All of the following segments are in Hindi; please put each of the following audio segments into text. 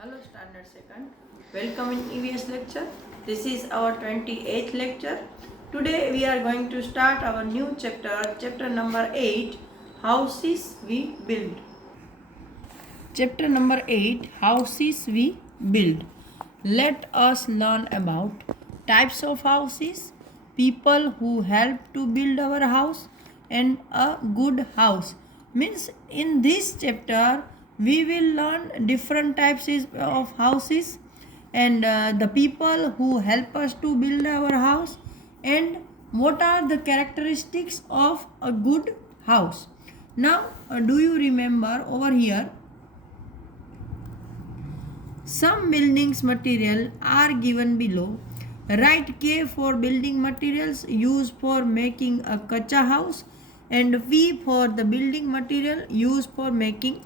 Hello Standard Second. Welcome in EVS lecture. This is our 28th lecture. Today we are going to start our new chapter number 8, Houses we build. Chapter number 8, Houses we build. Let us learn about types of houses, people who help to build our house, and a good house. Means in this chapter we will learn different types of houses and the people who help us to build our house and what are the characteristics of a good house. Now do you remember over here some buildings material are given below. Write K for building materials used for making a kacha house and V for the building material used for making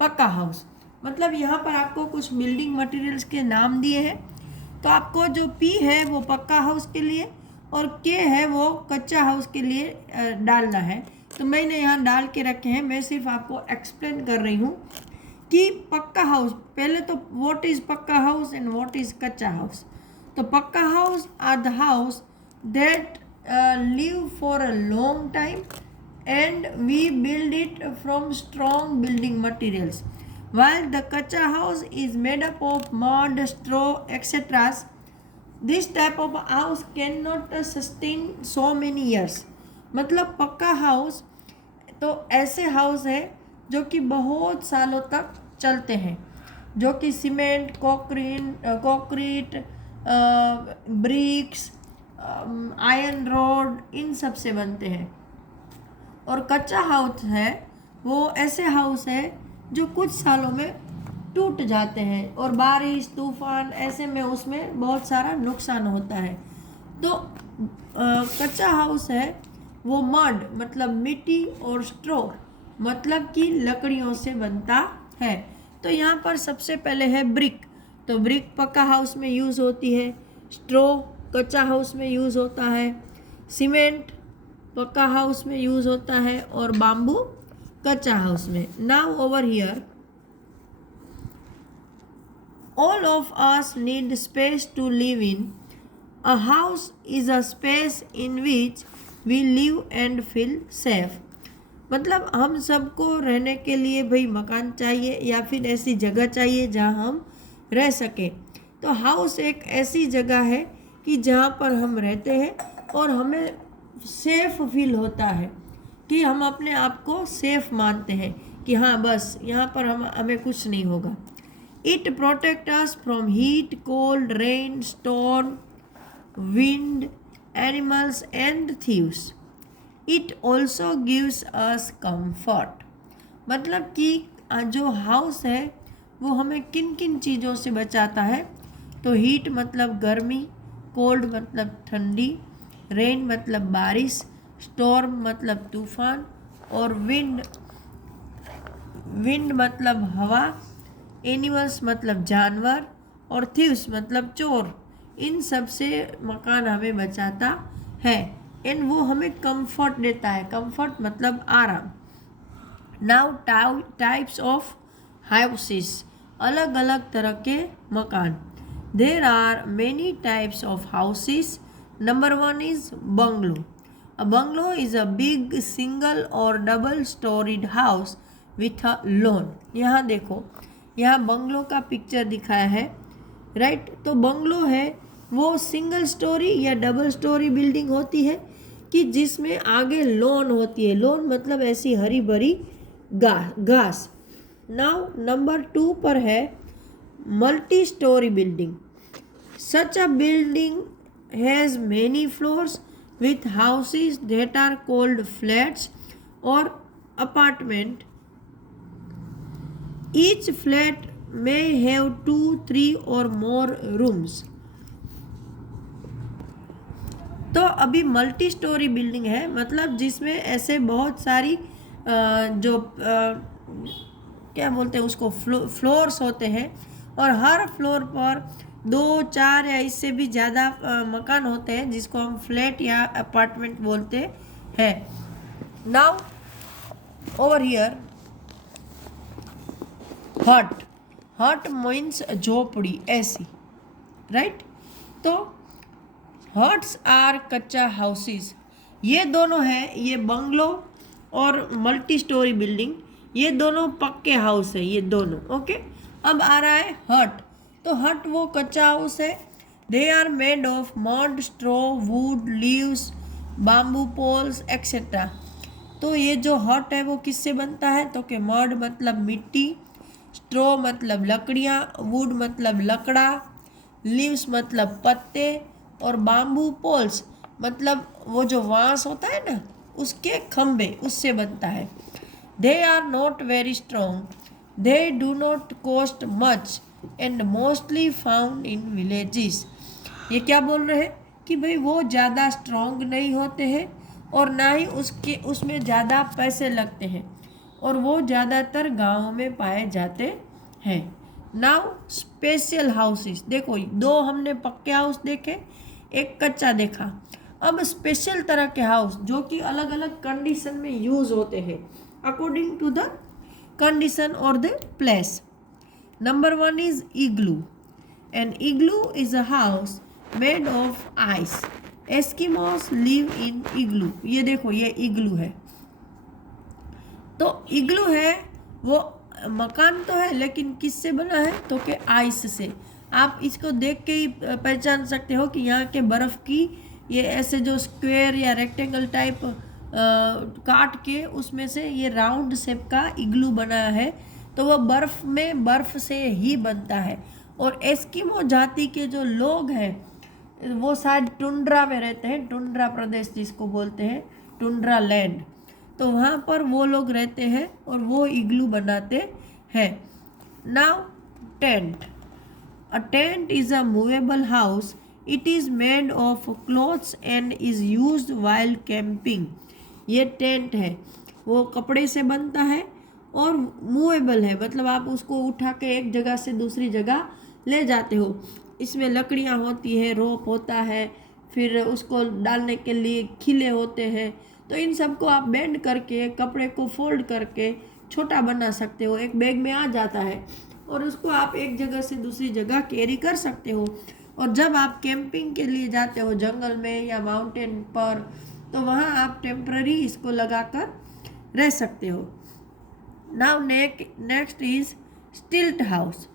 पक्का हाउस. मतलब यहाँ पर आपको कुछ बिल्डिंग मटेरियल्स के नाम दिए हैं. तो आपको जो P है वो पक्का हाउस के लिए और K है वो कच्चा हाउस के लिए डालना है. तो मैंने यहाँ डाल के रखे हैं. मैं सिर्फ आपको एक्सप्लेन कर रही हूँ कि पक्का हाउस पहले तो what is pucca house and what is kachcha house. तो pucca house are the house that live for a long time and we build it from strong building materials, while the kacha house is made up of mud, straw, etc. This type of house cannot sustain so many years. मतलब पक्का हाउस तो ऐसे हाउस है जो कि बहुत सालों तक चलते हैं, जो कि cement, concrete, bricks, iron rod इन सब से बनते हैं. और कच्चा हाउस है वो ऐसे हाउस है जो कुछ सालों में टूट जाते हैं और बारिश तूफान ऐसे में उसमें बहुत सारा नुकसान होता है. तो कच्चा हाउस है वो मड मतलब मिट्टी और स्ट्रो मतलब कि लकड़ियों से बनता है. तो यहाँ पर सबसे पहले है ब्रिक. तो ब्रिक पक्का हाउस में यूज़ होती है. स्ट्रो कच्चा हाउस में यूज़ होता है. सीमेंट पक्का हाउस में यूज़ होता है और बाम्बू कच्चा हाउस में. Now over here all of us need space to live in. A house is a space in which we live and feel safe. मतलब हम सबको रहने के लिए भाई मकान चाहिए या फिर ऐसी जगह चाहिए जहाँ हम रह सकें. तो हाउस एक ऐसी जगह है कि जहाँ पर हम रहते हैं और हमें सेफ फील होता है कि हम अपने आप को सेफ मानते हैं कि हाँ बस यहाँ पर हमें कुछ नहीं होगा. It protect us from heat, cold, rain, storm, wind, animals and thieves. It also gives us comfort. मतलब कि जो हाउस है वो हमें किन किन चीज़ों से बचाता है. तो हीट मतलब गर्मी, कोल्ड मतलब ठंडी, रेन मतलब बारिश, स्टॉर्म मतलब तूफान और विंड मतलब हवा, एनिमल्स मतलब जानवर और थीव्स मतलब चोर. इन सब से मकान हमें बचाता है एंड वो हमें कंफर्ट देता है. कंफर्ट मतलब आराम. Now types of houses. अलग अलग तरह के मकान. There are many types of houses. Number 1 is bungalow. A bungalow is a big single or double storied house with a lawn. यहाँ देखो यहाँ बंगलो का पिक्चर दिखाया है राइट. तो बंगलो है वो सिंगल स्टोरी या डबल स्टोरी बिल्डिंग होती है कि जिसमें आगे लॉन होती है. लॉन मतलब ऐसी हरी भरी घास. नाउ नंबर 2 पर है multi storey building. Such a building has many floors with houses that are called flats or apartment. Each flat may have 2, 3 or more rooms. तो अभी मल्टी स्टोरी बिल्डिंग है मतलब जिसमें ऐसे बहुत सारी जो क्या बोलते हैं उसको फ्लोर्स होते हैं और हर फ्लोर पर 2, 4 या इससे भी ज़्यादा मकान होते हैं जिसको हम फ्लैट या अपार्टमेंट बोलते हैं. नाउ ओवर हियर हट. हट मीन्स झोपड़ी ऐसी, राइट। तो हट्स आर कच्चा हाउसेस, ये दोनों हैं, ये बंगलो और मल्टी स्टोरी बिल्डिंग, ये दोनों पक्के हाउस है, ये दोनों। ओके, अब आ रहा है हट। तो हट वो कच्चा हाउस है। They are made of mud, straw, wood, leaves, bamboo poles etcetera. तो ये जो हट है वो किससे बनता है? तो कि मड मतलब मिट्टी, स्ट्रॉ मतलब लकड़ियाँ, वुड मतलब लकड़ा, लीव्स मतलब पत्ते, और बाम्बू पोल्स मतलब वो जो बांस होता है ना, उसके खम्भे, उससे बनता है। They are not very strong, they do not cost much and mostly found in villages. ये क्या बोल रहे हैं कि भाई वो ज़्यादा स्ट्रॉन्ग नहीं होते हैं और ना ही उसमें ज़्यादा पैसे लगते हैं, और वो ज़्यादातर गाँव में पाए जाते हैं। नाउ स्पेशल हाउसेस, देखो दो हमने पक्के हाउस देखे, एक कच्चा देखा। अब स्पेशल तरह के हाउस जो कि अलग अलग कंडीशन में यूज होते हैं अकॉर्डिंग टू द कंडीशन और the place. Number 1 is igloo. An igloo is a house made of ice. Eskimos live in igloo. ये देखो ये इग्लू है। तो इग्लू है वो मकान तो है, लेकिन किससे बना है? तो कि आइस से। आप इसको देख के ही पहचान सकते हो कि यहाँ के बर्फ़ की ये ऐसे जो स्क्वायर या रेक्टेंगल टाइप काट के उसमें से ये राउंड शेप का इग्लू बना है, तो वह बर्फ़ में बर्फ़ से ही बनता है। और एस्किमो जाति के जो लोग हैं वो शायद टुंड्रा में रहते हैं, टुंड्रा प्रदेश जिसको बोलते हैं, टुंड्रा लैंड। तो वहाँ पर वो लोग रहते हैं और वो इग्लू बनाते हैं। Now tent. A tent is a movable house. It is made of cloths and is used while camping. ये टेंट है, वो कपड़े से बनता है और मूवेबल है, मतलब आप उसको उठा के एक जगह से दूसरी जगह ले जाते हो। इसमें लकड़ियाँ होती है, रोप होता है, फिर उसको डालने के लिए खिले होते हैं। तो इन सबको आप बेंड करके कपड़े को फोल्ड करके छोटा बना सकते हो, एक बैग में आ जाता है और उसको आप एक जगह से दूसरी जगह कैरी कर सकते हो। और जब आप कैंपिंग के लिए जाते हो जंगल में या माउंटेन पर, तो वहाँ आप टेम्पररी इसको लगाकर रह सकते हो। Now next is stilt house.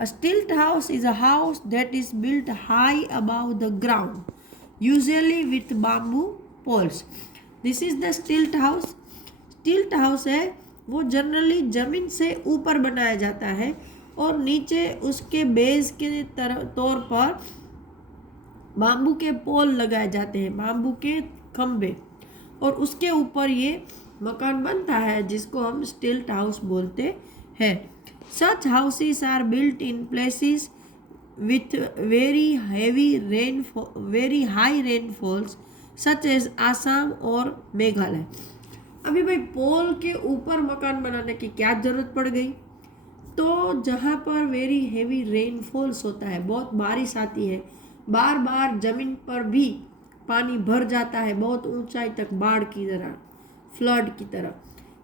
A stilt house is a house that is built high above the ground, usually with bamboo poles. This is the stilt house. Stilt house है वो जनरली ज़मीन से ऊपर बनाया जाता है और नीचे उसके बेस के तौर पर बाम्बू के पोल लगाए जाते हैं, बाम्बू के खम्भे, और उसके ऊपर ये मकान बनता है जिसको हम स्टिल्ट हाउस बोलते हैं। Such houses are built in places with very high rainfalls such as Assam और मेघालय। अभी भाई पोल के ऊपर मकान बनाने की क्या ज़रूरत पड़ गई? तो जहाँ पर वेरी हेवी रेनफॉल्स होता है, बहुत बारिश आती है, बार बार ज़मीन पर भी पानी भर जाता है बहुत ऊंचाई तक, बाढ़ की तरह, फ्लड की तरह,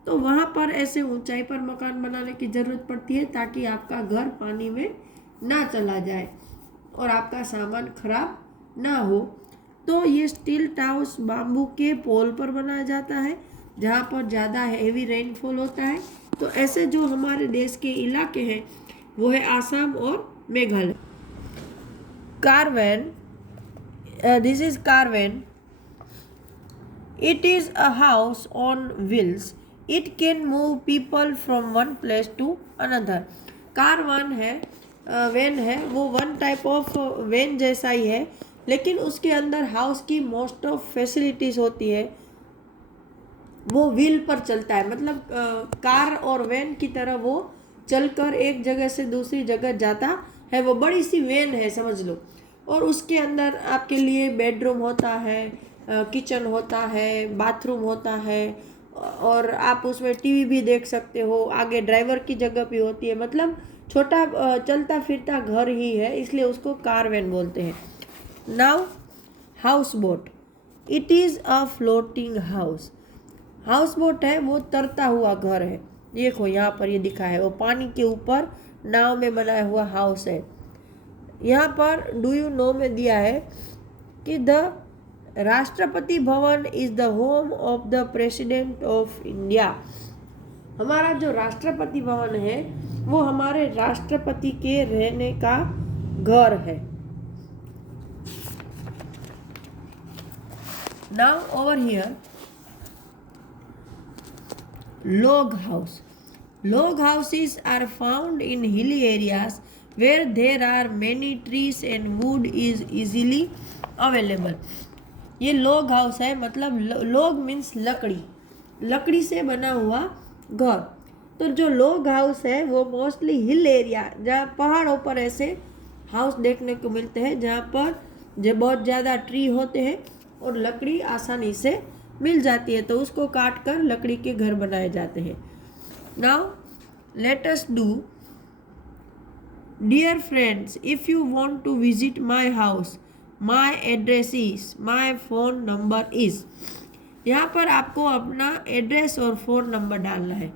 तो वहाँ पर ऐसे ऊंचाई पर मकान बनाने की ज़रूरत पड़ती है ताकि आपका घर पानी में ना चला जाए और आपका सामान खराब ना हो। तो ये स्टिल्ट हाउस बाम्बू के पोल पर बनाया जाता है जहाँ पर ज़्यादा हेवी रेनफॉल होता है। तो ऐसे जो हमारे देश के इलाके हैं वो है आसाम और Meghalaya. Caravan, this is caravan. It is a house on wheels. It can move people from one place to another. Caravan है, वैन है, वो वन टाइप ऑफ वैन जैसा ही है, लेकिन उसके अंदर हाउस की मोस्ट ऑफ फैसिलिटीज़ होती है। वो व्हील पर चलता है, मतलब कार और वैन की तरह वो चलकर एक जगह से दूसरी जगह जाता है। वो बड़ी सी वैन है समझ लो, और उसके अंदर आपके लिए बेडरूम होता है, किचन होता है, बाथरूम होता है, और आप उसमें टीवी भी देख सकते हो। आगे ड्राइवर की जगह भी होती है, मतलब छोटा चलता फिरता घर ही है, इसलिए उसको कार वैन बोलते हैं। Now house boat. It is a floating house. House boat है वो तरता हुआ घर है, देखो यहाँ पर ये दिखा है, वो पानी के ऊपर नाव में बनाया हुआ हाउस है। यहाँ पर डू यू नो में दिया है कि the Rashtrapati Bhavan is the home of the president of India. हमारा जो राष्ट्रपति भवन है वो हमारे राष्ट्रपति के रहने का घर है। Now over here log house. Log houses are found in hilly areas where there are many trees and wood is easily available. ये log house है, मतलब log means लकड़ी, लकड़ी से बना हुआ घर। तो जो log house है वो मोस्टली हिल एरिया, जहाँ पहाड़ों पर ऐसे हाउस देखने को मिलते हैं जहाँ पर जो बहुत ज़्यादा ट्री होते हैं और लकड़ी आसानी से मिल जाती है, तो उसको काट कर लकड़ी के घर बनाए जाते हैं। Now let us do. Dear friends, if you want to visit my house, my address is, my phone number is. यहाँ पर आपको अपना एड्रेस और फ़ोन नंबर डालना है।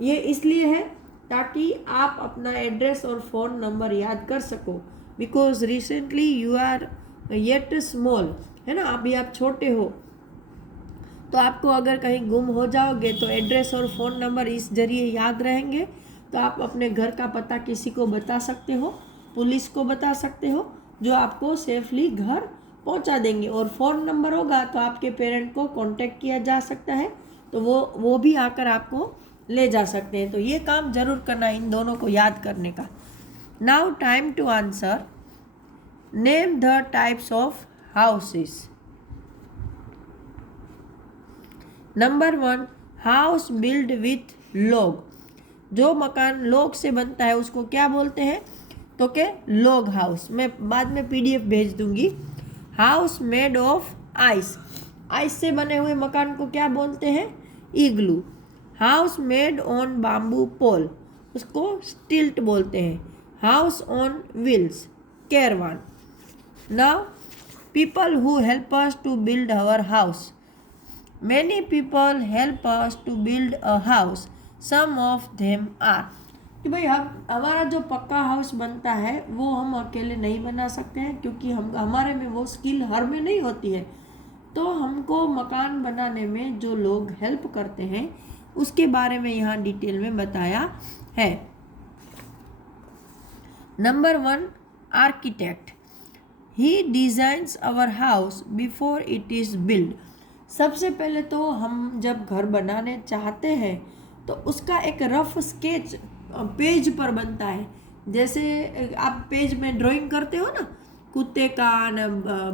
ये इसलिए है ताकि आप अपना एड्रेस और फ़ोन नंबर याद कर सको, because recently you are yet small, है ना, अभी आप छोटे हो, तो आपको अगर कहीं गुम हो जाओगे तो एड्रेस और फ़ोन नंबर इस जरिए याद रहेंगे, तो आप अपने घर का पता किसी को बता सकते हो, पुलिस को बता सकते हो, जो आपको सेफली घर पहुंचा देंगे। और फ़ोन नंबर होगा तो आपके पेरेंट को कांटेक्ट किया जा सकता है, तो वो भी आकर आपको ले जा सकते हैं। तो ये काम ज़रूर करना, इन दोनों को याद करने का। Now time to answer. Name the types of houses. Number 1, house build with log. जो मकान लॉग से बनता है उसको क्या बोलते हैं? तो के लॉग हाउस। मैं बाद में PDF भेज दूंगी। House made of ice. Ice से बने हुए मकान को क्या बोलते हैं? Igloo. House made on bamboo pole, उसको स्टिल्ट बोलते हैं। House on wheels, caravan. Now people who help us to build our house. Many people help us to build a house. Some of them are, कि भाई हम हमारा जो पक्का हाउस बनता है वो हम अकेले नहीं बना सकते हैं, क्योंकि हमारे में वो स्किल हर में नहीं होती है। तो हमको मकान बनाने में जो लोग हेल्प करते हैं उसके बारे में यहाँ डिटेल में बताया है। Number 1, architect. He designs our house before it is build. सबसे पहले तो हम जब घर बनाने चाहते हैं तो उसका एक रफ स्केच पेज पर बनता है। जैसे आप पेज में ड्राइंग करते हो ना, कुत्ते कान,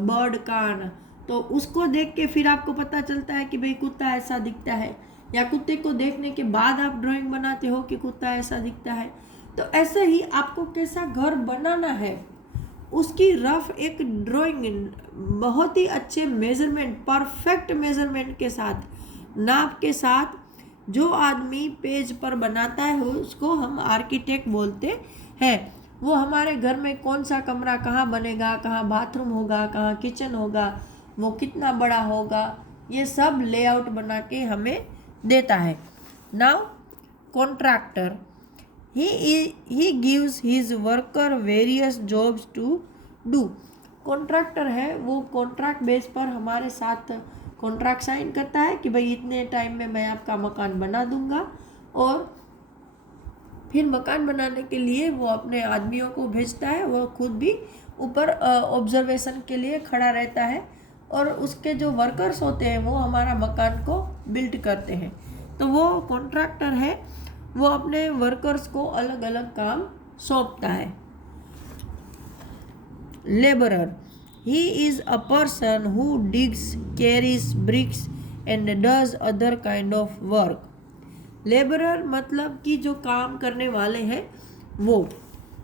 बर्ड कान, तो उसको देख के फिर आपको पता चलता है कि भाई कुत्ता ऐसा दिखता है, या कुत्ते को देखने के बाद आप ड्राइंग बनाते हो कि कुत्ता ऐसा दिखता है। तो ऐसे ही आपको कैसा घर बनाना है उसकी रफ एक ड्राइंग बहुत ही अच्छे मेजरमेंट, परफेक्ट मेजरमेंट के साथ, नाप के साथ जो आदमी पेज पर बनाता है उसको हम आर्किटेक्ट बोलते हैं। वो हमारे घर में कौन सा कमरा कहाँ बनेगा, कहाँ बाथरूम होगा, कहाँ किचन होगा, वो कितना बड़ा होगा, ये सब लेआउट बना के हमें देता है। Now contractor. he gives his worker various jobs to do। Contractor है वो कॉन्ट्रैक्ट बेस पर हमारे साथ कॉन्ट्रैक्ट साइन करता है कि भाई इतने टाइम में मैं आपका मकान बना दूंगा, और फिर मकान बनाने के लिए वो अपने आदमियों को भेजता है, वो खुद भी ऊपर ऑब्जर्वेशन के लिए खड़ा रहता है, और उसके जो वर्कर्स होते हैं वो हमारा मकान को बिल्ड करते हैं। तो वो कॉन्ट्रैक्टर है, वो अपने वर्कर्स को अलग अलग काम सौंपता है। Labourer. He is a person who digs, carries bricks and does other kind of work. Labourer मतलब कि जो काम करने वाले हैं वो,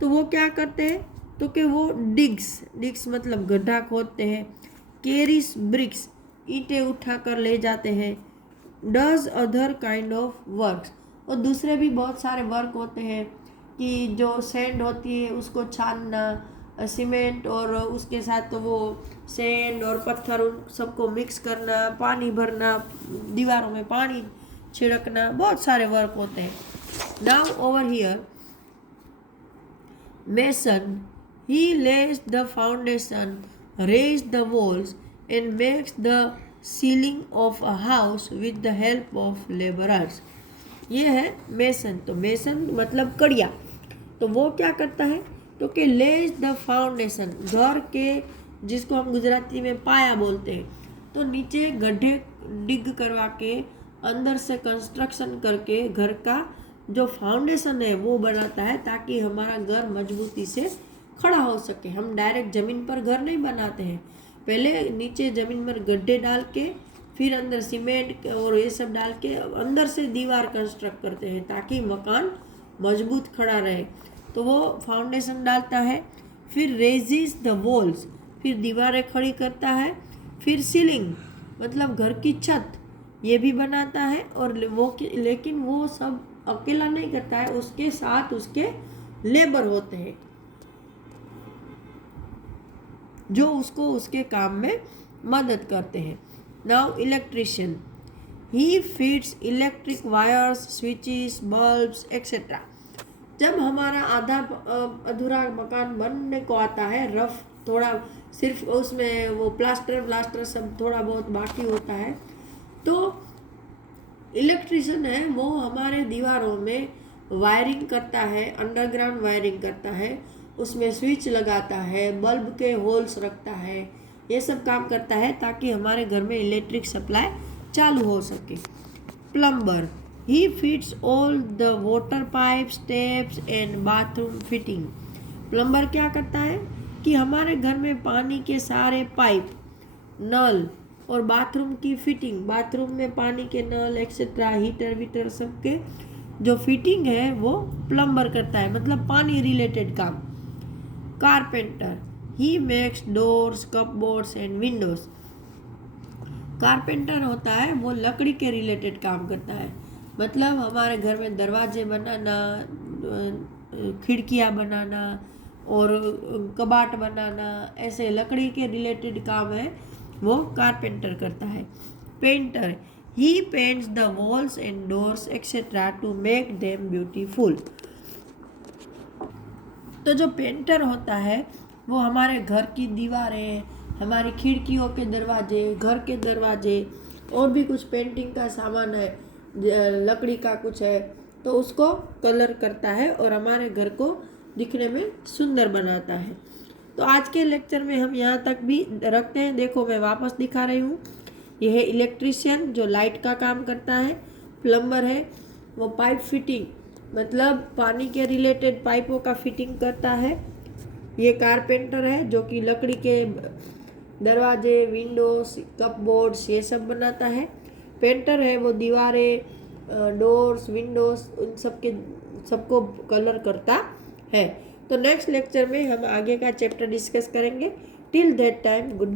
तो वो क्या करते हैं? तो कि वो डिग्स मतलब गड्ढा खोदते हैं, कैरीज ब्रिक्स ईंटें उठा कर ले जाते हैं, does other kind of work, और दूसरे भी बहुत सारे वर्क होते हैं कि जो सैंड होती है उसको छानना, सीमेंट और उसके साथ तो वो सैंड और पत्थर उन सबको मिक्स करना, पानी भरना, दीवारों में पानी छिड़कना, बहुत सारे वर्क होते हैं। Now over here mason, he lays the foundation, raises the walls, and makes the ceiling of a house with the help of laborers. ये है मेसन। तो मेसन मतलब कड़िया। तो वो क्या करता है, तो कि लेज द फाउंडेशन, घर के जिसको हम गुजराती में पाया बोलते हैं, तो नीचे गड्ढे डिग करवा के अंदर से कंस्ट्रक्शन करके घर का जो फाउंडेशन है वो बनाता है, ताकि हमारा घर मजबूती से खड़ा हो सके। हम डायरेक्ट ज़मीन पर घर नहीं बनाते हैं, पहले नीचे ज़मीन पर गड्ढे डाल के फिर अंदर सीमेंट और ये सब डाल के अंदर से दीवार कंस्ट्रक्ट करते हैं, ताकि मकान मजबूत खड़ा रहे। तो वो फाउंडेशन डालता है, फिर रेजिस द वॉल्स, फिर दीवारें खड़ी करता है, फिर सीलिंग मतलब घर की छत ये भी बनाता है। और वो लेकिन वो सब अकेला नहीं करता है, उसके साथ उसके लेबर होते हैं जो उसको उसके काम में मदद करते हैं। Now electrician, he fits electric wires, switches, bulbs etcetera. जब हमारा आधा अधूरा मकान बनने को आता है, रफ थोड़ा सिर्फ उसमें वो प्लास्टर सब थोड़ा बहुत बाकी होता है, तो इलेक्ट्रिशियन है वो हमारे दीवारों में वायरिंग करता है, अंडरग्राउंड वायरिंग करता है, उसमें स्विच लगाता है, बल्ब के होल्स रखता है, ये सब काम करता है ताकि हमारे घर में इलेक्ट्रिक सप्लाई चालू हो सके। Plumber, he fits all the water pipes, taps and bathroom fitting. Plumber क्या करता है कि हमारे घर में पानी के सारे पाइप, नल और बाथरूम की फिटिंग, बाथरूम में पानी के नल एक्सेट्रा, हीटर वीटर सबके जो फिटिंग है वो प्लम्बर करता है, मतलब पानी रिलेटेड काम। Carpenter, he makes doors, cupboards and Windows. Carpenter होता है वो लकड़ी के रिलेटेड काम करता है, मतलब हमारे घर में दरवाजे बनाना, खिड़कियाँ बनाना और कबाट बनाना, ऐसे लकड़ी के रिलेटेड काम है वो कारपेंटर करता है। Painter, he paints the walls and doors etcetera to make them beautiful. तो जो पेंटर होता है वो हमारे घर की दीवारें, हमारी खिड़कियों के दरवाजे, घर के दरवाजे और भी कुछ पेंटिंग का सामान है, लकड़ी का कुछ है, तो उसको कलर करता है और हमारे घर को दिखने में सुंदर बनाता है। तो आज के लेक्चर में हम यहाँ तक भी रखते हैं। देखो मैं वापस दिखा रही हूँ, यह है इलेक्ट्रिशियन जो लाइट का काम करता है। प्लम्बर है वो पाइप फिटिंग मतलब पानी के रिलेटेड पाइपों का फिटिंग करता है। ये कारपेंटर है जो कि लकड़ी के दरवाजे, विंडोज, कपबोर्ड्स ये सब बनाता है। पेंटर है वो दीवारें, डोर्स, विंडोज उन सबको कलर करता है। तो नेक्स्ट लेक्चर में हम आगे का चैप्टर डिस्कस करेंगे। Till that time good.